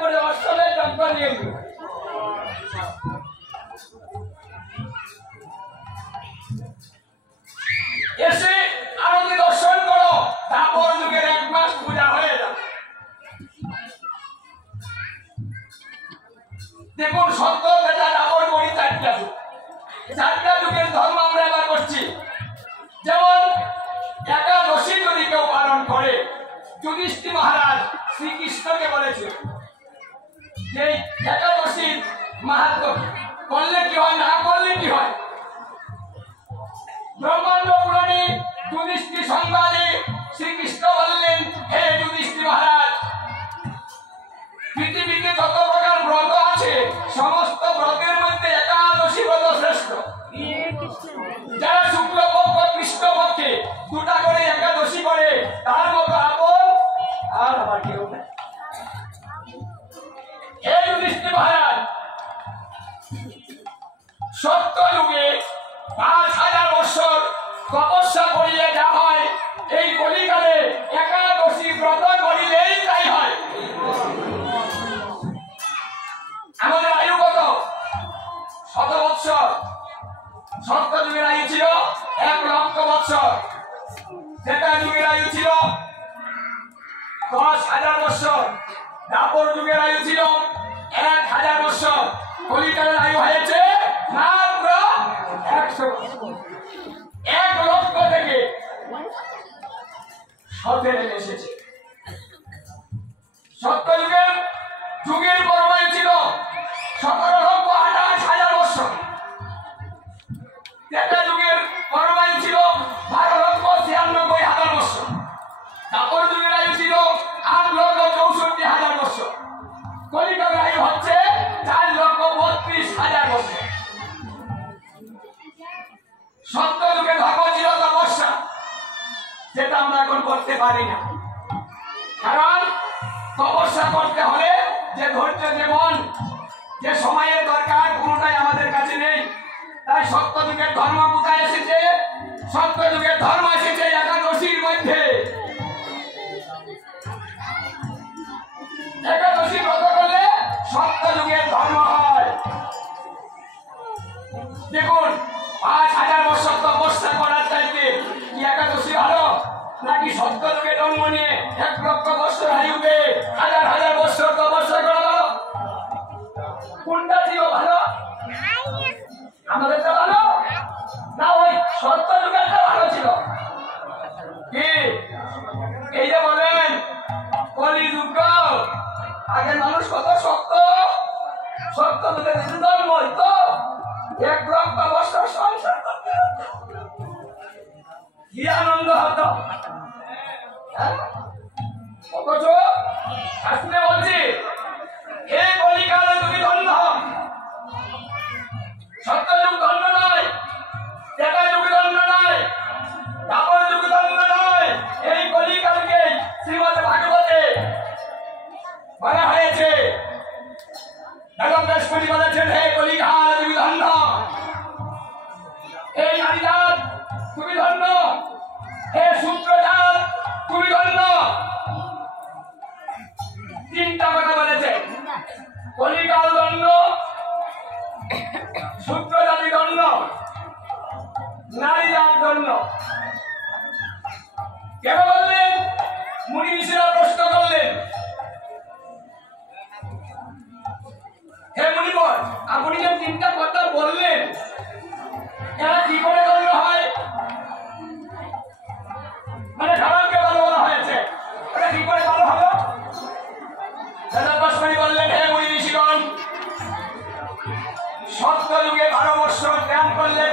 করে অষ্টমের যন্ত্র নিয়ে এলো। এসে আরতি দর্শন করো, তারপর যুগের 1 মাস পূজা হয়ে যাবে। দেখুন সত্য যেটা দাপর করি 4টা যুগ, 4টা যুগের ধর্ম আমরা এবার করছি। যেমন একাদশী যদি কেউ পালন করে, যুধিষ্ঠির মহারাজ শ্রীকৃষ্ণকে বলেছিল যে একাদশীর মাহাত্ম্য করলে কি হয়, না করলে কি হয়। ব্রহ্মাণ্ড পুরাণে যুধিষ্ঠির সংবাদে শ্রীকৃষ্ণ বললেন, হে যুধিষ্ঠির মহারাজ, পৃথিবীতে যত প্রকার ব্রত আছে সমস্ত ব্রতের মধ্যে একাদশী ব্রত শ্রেষ্ঠ। যারা শুক্লপক্ষ কৃষ্ণপক্ষে 2টা করে একাদশী করে তার মতো আপন আর আমার কেউ নেই। হে যুধিষ্ঠির মহারাজ, সত্য যুগে 5000 বছর তপস্যা করিলে যা হয়, এই কলিকালে একাদশী ব্রত করিলেই তাই হয়। আমাদের আয়ু কত? 100 বৎসর। সত্য যুগের আয়ু ছিল 1 লক্ষ বৎসর। যেটা যুগের আয়ু ছিল 10,000 বৎসর। দাপর যুগের আয়ু ছিল 1000 বৎসর। কলিকালের আয়ু হয়েছে মাত্র 100 বৎসর। 1 লক্ষ থেকে 17 এসেছে। সত্য যুগের পরমায়ু ছিল 17,28,000 বৎসর। ত্রেতা যুগের পরমায়ু ছিল 12,96,000 বৎসর। দাপর যুগের আয়ু ছিল 8,64,000 বৎসর। কলিকালের আয়ু হচ্ছে 4,32,000 বৎসর। সত্য যুগে ধর্ম ছিল তপস্যা, যেটা আমরা এখন করতে পারি না। কারণ তপস্যা করতে হলে যে ধৈর্য, যে মন, যে সময়ের দরকার, কোনটাই আমাদের কাছে নেই। তাই সত্য যুগের ধর্ম কোথায় এসেছে? সত্য যুগের ধর্ম এসেছে একাদশীর মধ্যে। একাদশী ব্রত করলে সত্য যুগের ধর্ম হয়। দেখুন 5000 বছর তপস্যা করার চাইতে কি একাদশী ভালো, নাকি সত্য যুগে জন্ম নিয়ে 1 লক্ষ বছর আয়ুতে 1000 বছর তপস্যা করা ভালো? কোনটা ছিল ভালো? আমাদের তো ভালো না, ওই সত্য যুগেরটা ভালো ছিল। কি এই যে বলেন কলিযুগ, আগের মানুষ কত শক্ত, সত্য যুগে জন্ম হইতো 1 লক্ষ বছর সংসার করতে কি আনন্দ হতো। অথচ শাস্ত্রে বলছি, হে কলিকালে তুমি ধন্য। সত্য যুগ ধন্য নয়, ত্রেতা যুগ ধন্য নয়, দাপর যুগ ধন্য নয়। এই কলিকালকে শ্রীমদ ভাগবতে বলা হয়েছে। বেদব্যাস মুনি বলেছেন, হে কলিকাল তুমি ধন্য, হে নারীজাত তুমি ধন্য, হে শূদ্রজাত তুমি ধন্য। 3টা কথা বলেছে। কলিকাল ধন্য, শূদ্রজাতি ধন্য, নারীজাত ধন্য। কেন বললেন? মুনি ঋষিরা প্রশ্ন করলেন, হে মুনিবর, আপনি যে 3টা কথা বললেন, এরা কি করে ধন্য হয়? মানে খারাপকে ভালো বলা হয়েছে, এটা কি করে ভালো হলো? বেদব্যাস মুনি বললেন, হে মুনি ঋষিগণ, সত্য যুগে 12 বৎসর ধ্যান করলে